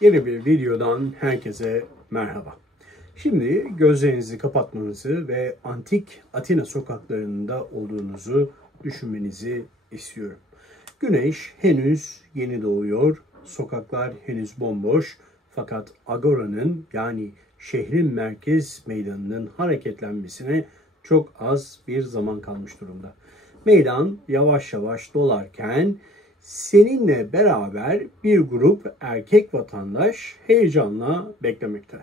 Yeni bir videodan herkese merhaba. Şimdi gözlerinizi kapatmanızı ve antik Atina sokaklarında olduğunuzu düşünmenizi istiyorum. Güneş henüz yeni doğuyor, sokaklar henüz bomboş fakat Agora'nın yani şehrin merkez meydanının hareketlenmesine çok az bir zaman kalmış durumda. Meydan yavaş yavaş dolarken seninle beraber bir grup erkek vatandaş heyecanla beklemekte.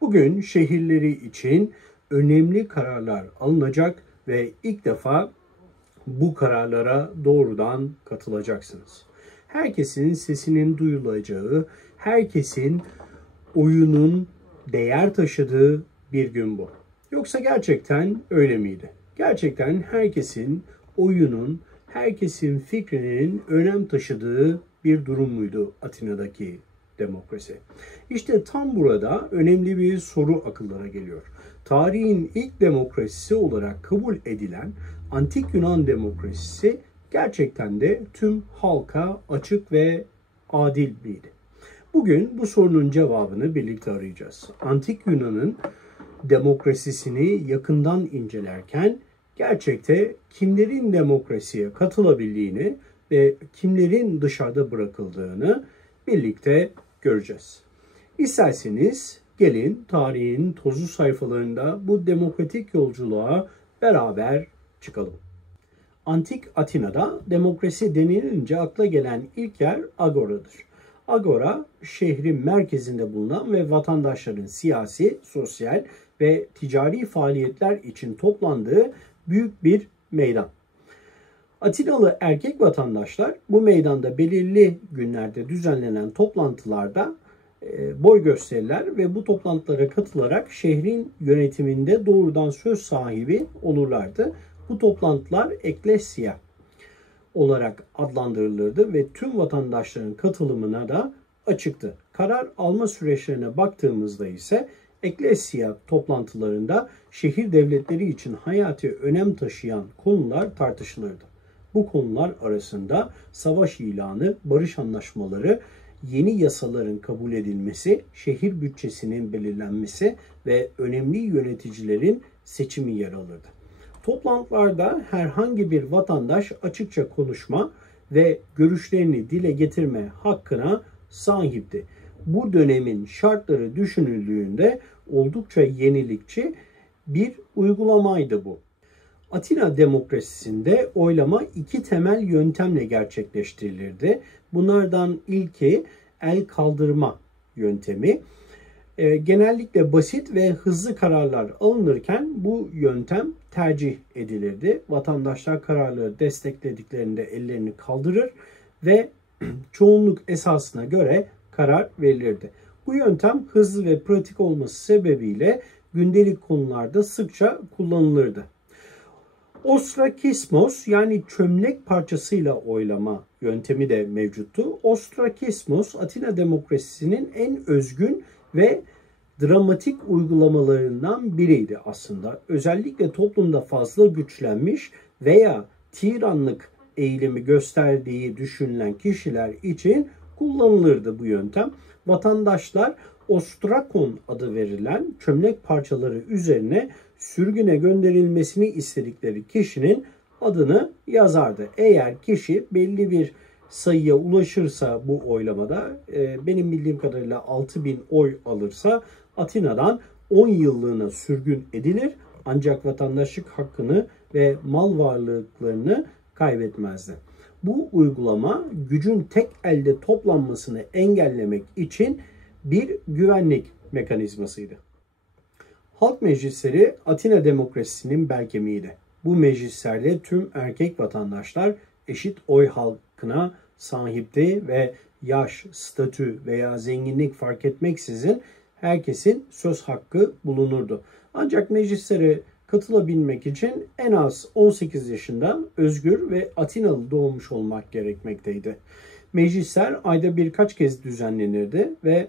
Bugün şehirleri için önemli kararlar alınacak ve ilk defa bu kararlara doğrudan katılacaksınız. Herkesin sesinin duyulacağı, herkesin oyunun değer taşıdığı bir gün bu. Yoksa gerçekten öyle miydi? Gerçekten herkesin oyunun, herkesin fikrinin önem taşıdığı bir durum muydu Atina'daki demokrasi? İşte tam burada önemli bir soru akıllara geliyor. Tarihin ilk demokrasisi olarak kabul edilen Antik Yunan demokrasisi gerçekten de tüm halka açık ve adil miydi? Bugün bu sorunun cevabını birlikte arayacağız. Antik Yunan'ın demokrasisini yakından incelerken gerçekte kimlerin demokrasiye katılabildiğini ve kimlerin dışarıda bırakıldığını birlikte göreceğiz. İsterseniz gelin tarihin tozlu sayfalarında bu demokratik yolculuğa beraber çıkalım. Antik Atina'da demokrasi denilince akla gelen ilk yer Agora'dır. Agora, şehrin merkezinde bulunan ve vatandaşların siyasi, sosyal ve ticari faaliyetler için toplandığı büyük bir meydan. Atinalı erkek vatandaşlar bu meydanda belirli günlerde düzenlenen toplantılarda boy gösterirler ve bu toplantılara katılarak şehrin yönetiminde doğrudan söz sahibi olurlardı. Bu toplantılar Eklesia olarak adlandırılırdı ve tüm vatandaşların katılımına da açıktı. Karar alma süreçlerine baktığımızda ise Eklesia toplantılarında şehir devletleri için hayati önem taşıyan konular tartışılırdı. Bu konular arasında savaş ilanı, barış anlaşmaları, yeni yasaların kabul edilmesi, şehir bütçesinin belirlenmesi ve önemli yöneticilerin seçimi yer alırdı. Toplantılarda herhangi bir vatandaş açıkça konuşma ve görüşlerini dile getirme hakkına sahipti. Bu dönemin şartları düşünüldüğünde oldukça yenilikçi bir uygulamaydı bu. Atina demokrasisinde oylama iki temel yöntemle gerçekleştirilirdi. Bunlardan ilki el kaldırma yöntemi. Genellikle basit ve hızlı kararlar alınırken bu yöntem tercih edilirdi. Vatandaşlar kararları desteklediklerinde ellerini kaldırır ve çoğunluk esasına göre karar verilirdi. Bu yöntem hızlı ve pratik olması sebebiyle gündelik konularda sıkça kullanılırdı. Ostrakismos yani çömlek parçasıyla oylama yöntemi de mevcuttu. Ostrakismos Atina demokrasisinin en özgün ve dramatik uygulamalarından biriydi aslında. Özellikle toplumda fazla güçlenmiş veya tiranlık eğilimi gösterdiği düşünülen kişiler için kullanılırdı bu yöntem. Vatandaşlar ostrakon adı verilen çömlek parçaları üzerine sürgüne gönderilmesini istedikleri kişinin adını yazardı. Eğer kişi belli bir sayıya ulaşırsa bu oylamada, benim bildiğim kadarıyla 6.000 oy alırsa Atina'dan 10 yıllığına sürgün edilir ancak vatandaşlık hakkını ve mal varlıklarını kaybetmezdi. Bu uygulama gücün tek elde toplanmasını engellemek için bir güvenlik mekanizmasıydı. Halk meclisleri Atina demokrasisinin bel kemiğiydi. Bu meclislerde tüm erkek vatandaşlar eşit oy hakkına sahipti ve yaş, statü veya zenginlik fark etmeksizin herkesin söz hakkı bulunurdu. Ancak meclislere katılabilmek için en az 18 yaşında özgür ve Atinalı doğmuş olmak gerekmekteydi. Meclisler ayda birkaç kez düzenlenirdi ve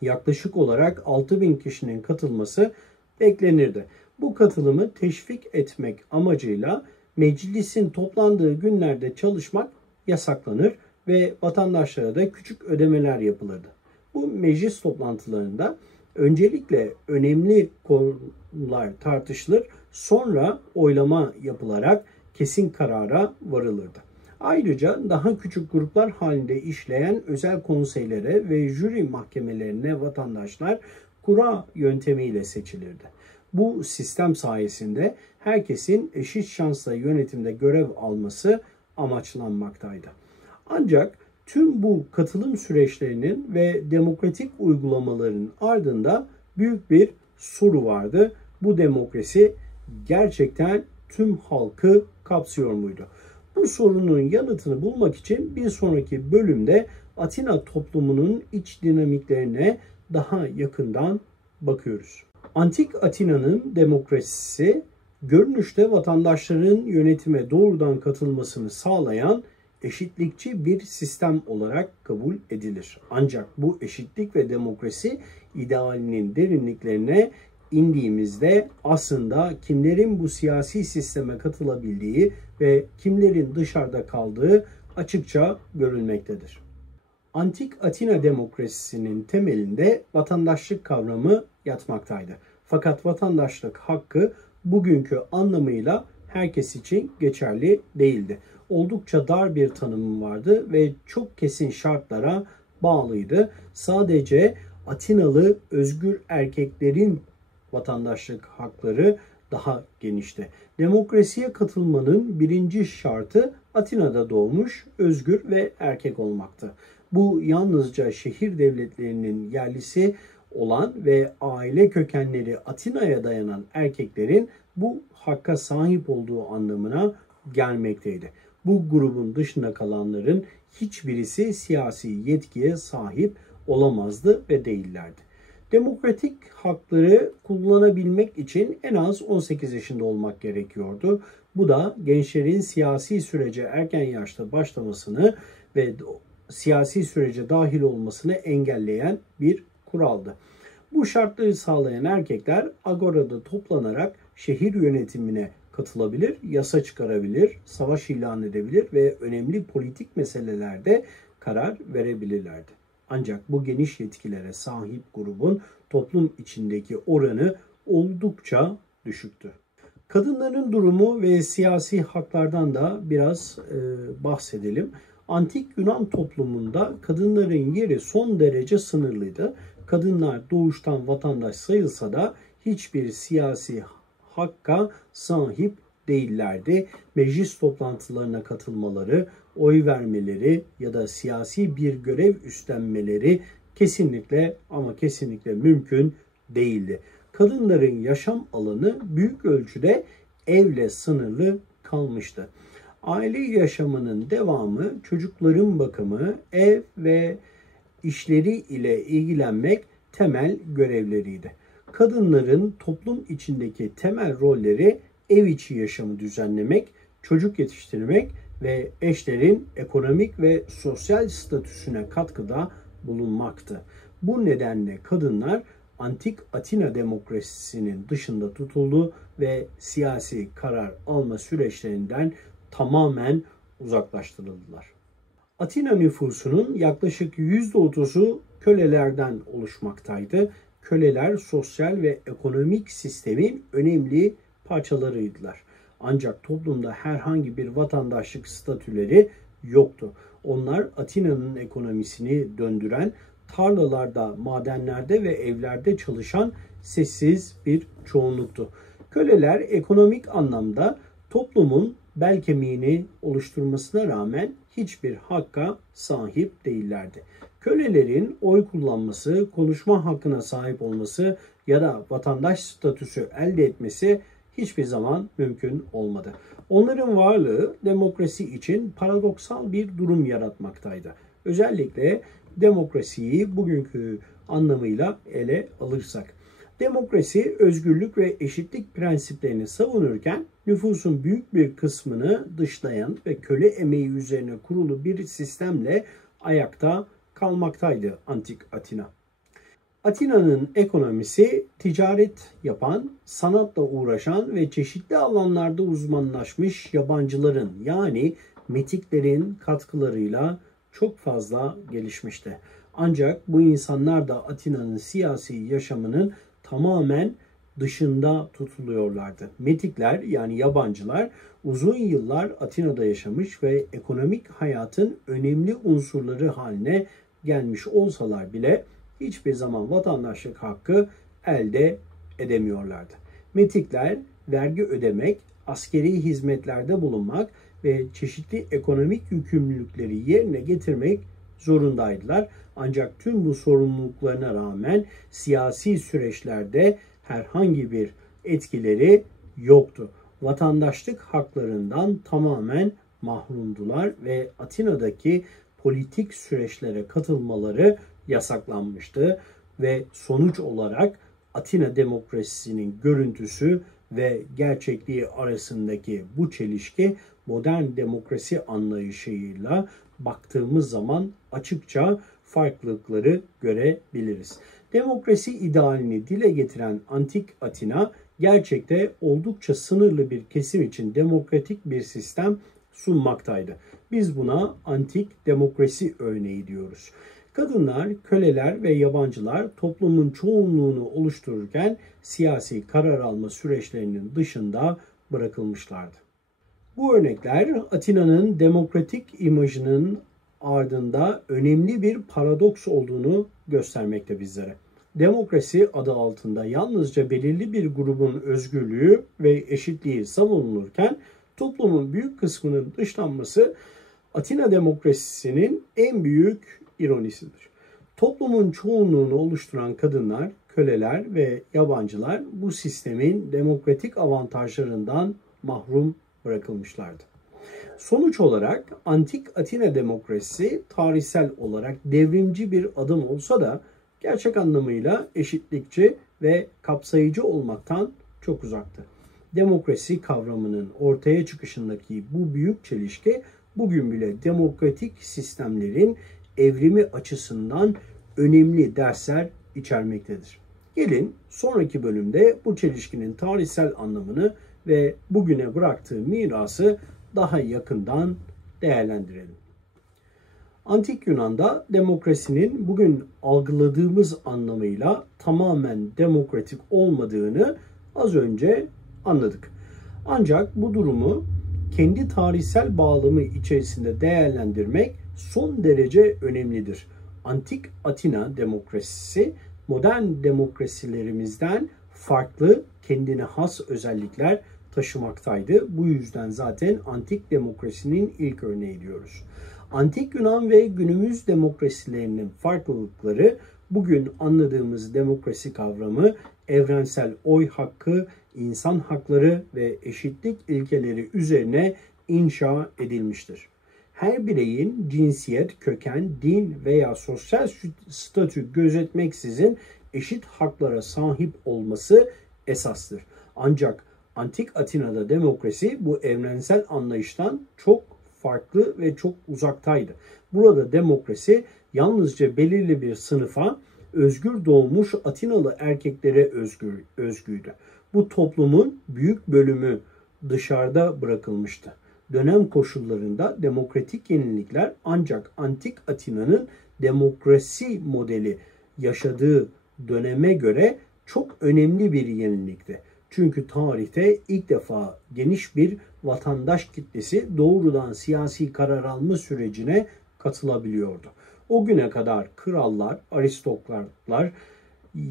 yaklaşık olarak 6.000 kişinin katılması beklenirdi. Bu katılımı teşvik etmek amacıyla meclisin toplandığı günlerde çalışmak yasaklanır ve vatandaşlara da küçük ödemeler yapılırdı. Bu meclis toplantılarında öncelikle önemli konular tartışılır, sonra oylama yapılarak kesin karara varılırdı. Ayrıca daha küçük gruplar halinde işleyen özel konseylere ve jüri mahkemelerine vatandaşlar kura yöntemiyle seçilirdi. Bu sistem sayesinde herkesin eşit şansla yönetimde görev alması amaçlanmaktaydı. Ancak tüm bu katılım süreçlerinin ve demokratik uygulamaların ardında büyük bir soru vardı. Bu demokrasi gerçekten tüm halkı kapsıyor muydu? Bu sorunun yanıtını bulmak için bir sonraki bölümde Atina toplumunun iç dinamiklerine daha yakından bakıyoruz. Antik Atina'nın demokrasisi görünüşte vatandaşların yönetime doğrudan katılmasını sağlayan eşitlikçi bir sistem olarak kabul edilir. Ancak bu eşitlik ve demokrasi idealinin derinliklerine indiğimizde aslında kimlerin bu siyasi sisteme katılabildiği ve kimlerin dışarıda kaldığı açıkça görülmektedir. Antik Atina demokrasisinin temelinde vatandaşlık kavramı yatmaktaydı. Fakat vatandaşlık hakkı bugünkü anlamıyla herkes için geçerli değildi. Oldukça dar bir tanımı vardı ve çok kesin şartlara bağlıydı. Sadece Atinalı özgür erkeklerin vatandaşlık hakları daha genişti. Demokrasiye katılmanın birinci şartı Atina'da doğmuş, özgür ve erkek olmaktı. Bu yalnızca şehir devletlerinin yerlisi olan ve aile kökenleri Atina'ya dayanan erkeklerin bu hakka sahip olduğu anlamına gelmekteydi. Bu grubun dışında kalanların hiçbirisi siyasi yetkiye sahip olamazdı ve değillerdi. Demokratik hakları kullanabilmek için en az 18 yaşında olmak gerekiyordu. Bu da gençlerin siyasi sürece erken yaşta başlamasını ve siyasi sürece dahil olmasını engelleyen bir kuraldı. Bu şartları sağlayan erkekler agorada toplanarak şehir yönetimine katılabilir, yasa çıkarabilir, savaş ilan edebilir ve önemli politik meselelerde karar verebilirlerdi. Ancak bu geniş yetkilere sahip grubun toplum içindeki oranı oldukça düşüktü. Kadınların durumu ve siyasi haklardan da biraz bahsedelim. Antik Yunan toplumunda kadınların yeri son derece sınırlıydı. Kadınlar doğuştan vatandaş sayılsa da hiçbir siyasi hakka sahip değillerdi. Meclis toplantılarına katılmaları, oy vermeleri ya da siyasi bir görev üstlenmeleri kesinlikle ama kesinlikle mümkün değildi. Kadınların yaşam alanı büyük ölçüde evle sınırlı kalmıştı. Aile yaşamının devamı, çocukların bakımı, ev ve işleri ile ilgilenmek temel görevleriydi. Kadınların toplum içindeki temel rolleri ev içi yaşamı düzenlemek, çocuk yetiştirmek ve eşlerin ekonomik ve sosyal statüsüne katkıda bulunmaktı. Bu nedenle kadınlar Antik Atina demokrasisinin dışında tutuldu ve siyasi karar alma süreçlerinden tamamen uzaklaştırıldılar. Atina nüfusunun yaklaşık %30'u kölelerden oluşmaktaydı. Köleler sosyal ve ekonomik sistemin önemli parçalarıydılar. Ancak toplumda herhangi bir vatandaşlık statüleri yoktu. Onlar Atina'nın ekonomisini döndüren, tarlalarda, madenlerde ve evlerde çalışan sessiz bir çoğunluktu. Köleler ekonomik anlamda toplumun bel kemiğini oluşturmasına rağmen hiçbir hakka sahip değillerdi. Kölelerin oy kullanması, konuşma hakkına sahip olması ya da vatandaş statüsü elde etmesi hiçbir zaman mümkün olmadı. Onların varlığı demokrasi için paradoksal bir durum yaratmaktaydı. Özellikle demokrasiyi bugünkü anlamıyla ele alırsak. Demokrasi, özgürlük ve eşitlik prensiplerini savunurken nüfusun büyük bir kısmını dışlayan ve köle emeği üzerine kurulu bir sistemle ayakta kalmaktaydı Antik Atina. Atina'nın ekonomisi ticaret yapan, sanatla uğraşan ve çeşitli alanlarda uzmanlaşmış yabancıların yani metiklerin katkılarıyla çok fazla gelişmişti. Ancak bu insanlar da Atina'nın siyasi yaşamının tamamen dışında tutuluyorlardı. Metikler yani yabancılar uzun yıllar Atina'da yaşamış ve ekonomik hayatın önemli unsurları haline gelmiş olsalar bile hiçbir zaman vatandaşlık hakkı elde edemiyorlardı. Metikler vergi ödemek, askeri hizmetlerde bulunmak ve çeşitli ekonomik yükümlülükleri yerine getirmek zorundaydılar. Ancak tüm bu sorumluluklarına rağmen siyasi süreçlerde herhangi bir etkileri yoktu. Vatandaşlık haklarından tamamen mahrumdular ve Atina'daki politik süreçlere katılmaları yasaklanmıştı ve sonuç olarak Atina demokrasisinin görüntüsü ve gerçekliği arasındaki bu çelişki modern demokrasi anlayışıyla baktığımız zaman açıkça farklılıkları görebiliriz. Demokrasi idealini dile getiren antik Atina gerçekte oldukça sınırlı bir kesim için demokratik bir sistem sunmaktaydı. Biz buna antik demokrasi örneği diyoruz. Kadınlar, köleler ve yabancılar toplumun çoğunluğunu oluştururken siyasi karar alma süreçlerinin dışında bırakılmışlardı. Bu örnekler Atina'nın demokratik imajının ardında önemli bir paradoks olduğunu göstermekte bizlere. Demokrasi adı altında yalnızca belirli bir grubun özgürlüğü ve eşitliği savunulurken toplumun büyük kısmının dışlanması Atina demokrasisinin en büyük ironisidir. Toplumun çoğunluğunu oluşturan kadınlar, köleler ve yabancılar bu sistemin demokratik avantajlarından mahrum bırakılmışlardı. Sonuç olarak antik Atina demokrasisi tarihsel olarak devrimci bir adım olsa da gerçek anlamıyla eşitlikçi ve kapsayıcı olmaktan çok uzaktı. Demokrasi kavramının ortaya çıkışındaki bu büyük çelişki bugün bile demokratik sistemlerin evrimi açısından önemli dersler içermektedir. Gelin sonraki bölümde bu çelişkinin tarihsel anlamını ve bugüne bıraktığı mirası daha yakından değerlendirelim. Antik Yunan'da demokrasinin bugün algıladığımız anlamıyla tamamen demokratik olmadığını az önce anladık. Ancak bu durumu kendi tarihsel bağlamı içerisinde değerlendirmek son derece önemlidir. Antik Atina demokrasisi modern demokrasilerimizden farklı, kendine has özellikler taşımaktaydı. Bu yüzden zaten antik demokrasinin ilk örneği diyoruz. Antik Yunan ve günümüz demokrasilerinin farklılıkları bugün anladığımız demokrasi kavramı evrensel oy hakkı, insan hakları ve eşitlik ilkeleri üzerine inşa edilmiştir. Her bireyin cinsiyet, köken, din veya sosyal statü gözetmeksizin eşit haklara sahip olması esastır. Ancak Antik Atina'da demokrasi bu evrensel anlayıştan çok farklı ve çok uzaktaydı. Burada demokrasi yalnızca belirli bir sınıfa, özgür doğmuş Atinalı erkeklere özgüydü. Bu toplumun büyük bölümü dışarıda bırakılmıştı. Dönem koşullarında demokratik yenilikler ancak Antik Atina'nın demokrasi modeli yaşadığı döneme göre çok önemli bir yenilikti. Çünkü tarihte ilk defa geniş bir vatandaş kitlesi doğrudan siyasi karar alma sürecine katılabiliyordu. O güne kadar krallar, aristokratlar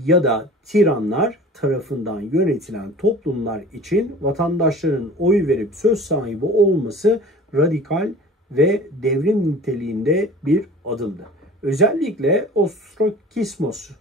ya da tiranlar tarafından yönetilen toplumlar için vatandaşların oy verip söz sahibi olması radikal ve devrim niteliğinde bir adımdı. Özellikle Ostrakismos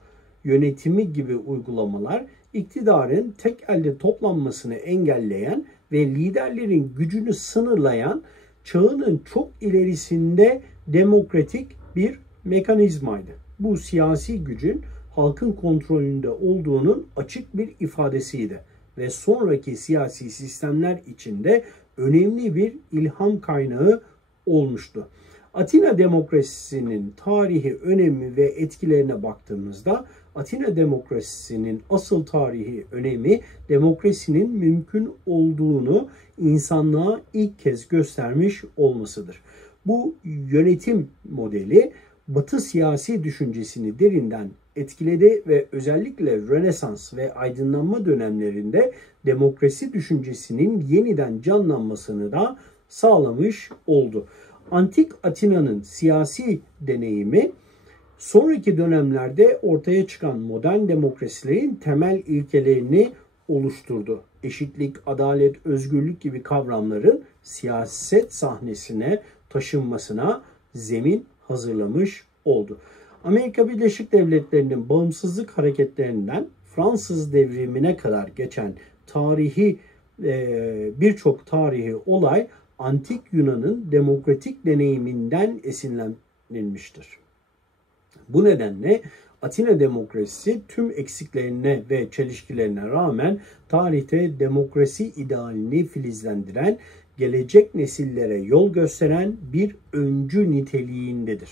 yönetimi gibi uygulamalar iktidarın tek elde toplanmasını engelleyen ve liderlerin gücünü sınırlayan çağının çok ilerisinde demokratik bir mekanizmaydı. Bu siyasi gücün halkın kontrolünde olduğunun açık bir ifadesiydi ve sonraki siyasi sistemler içinde önemli bir ilham kaynağı olmuştu. Atina demokrasisinin tarihi, önemi ve etkilerine baktığımızda Atina demokrasisinin asıl tarihi önemi demokrasinin mümkün olduğunu insanlığa ilk kez göstermiş olmasıdır. Bu yönetim modeli Batı siyasi düşüncesini derinden etkiledi ve özellikle Rönesans ve aydınlanma dönemlerinde demokrasi düşüncesinin yeniden canlanmasını da sağlamış oldu. Antik Atina'nın siyasi deneyimi sonraki dönemlerde ortaya çıkan modern demokrasilerin temel ilkelerini oluşturdu. Eşitlik, adalet, özgürlük gibi kavramların siyaset sahnesine taşınmasına zemin hazırlamış oldu. Amerika Birleşik Devletleri'nin bağımsızlık hareketlerinden Fransız devrimine kadar geçen birçok tarihi olay Antik Yunan'ın demokratik deneyiminden esinlenilmiştir. Bu nedenle Atina demokrasisi tüm eksiklerine ve çelişkilerine rağmen tarihte demokrasi idealini filizlendiren, gelecek nesillere yol gösteren bir öncü niteliğindedir.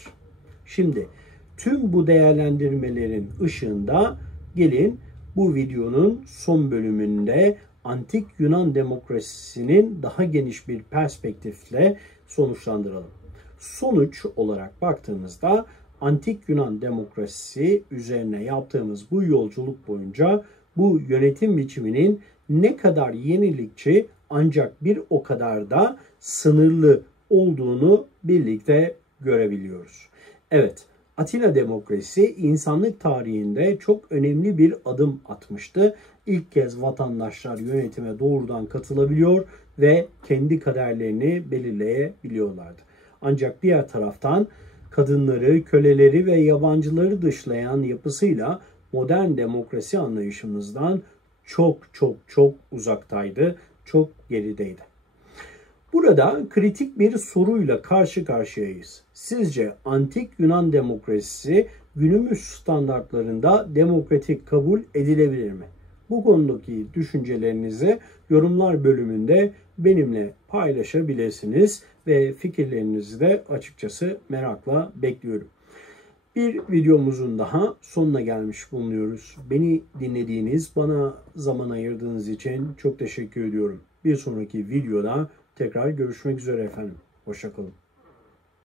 Şimdi tüm bu değerlendirmelerin ışığında gelin bu videonun son bölümünde Antik Yunan demokrasisinin daha geniş bir perspektifle sonuçlandıralım. Sonuç olarak baktığımızda Antik Yunan demokrasisi üzerine yaptığımız bu yolculuk boyunca bu yönetim biçiminin ne kadar yenilikçi ancak bir o kadar da sınırlı olduğunu birlikte görebiliyoruz. Evet, Atina demokrasisi insanlık tarihinde çok önemli bir adım atmıştı. İlk kez vatandaşlar yönetime doğrudan katılabiliyor ve kendi kaderlerini belirleyebiliyorlardı. Ancak diğer taraftan kadınları, köleleri ve yabancıları dışlayan yapısıyla modern demokrasi anlayışımızdan çok uzaktaydı, çok gerideydi. Burada kritik bir soruyla karşı karşıyayız. Sizce Antik Yunan demokrasisi günümüz standartlarında demokratik kabul edilebilir mi? Bu konudaki düşüncelerinizi yorumlar bölümünde benimle paylaşabilirsiniz ve fikirlerinizi de açıkçası merakla bekliyorum. Bir videomuzun daha sonuna gelmiş bulunuyoruz. Beni dinlediğiniz, bana zaman ayırdığınız için çok teşekkür ediyorum. Bir sonraki videoda tekrar görüşmek üzere efendim. Hoşça kalın.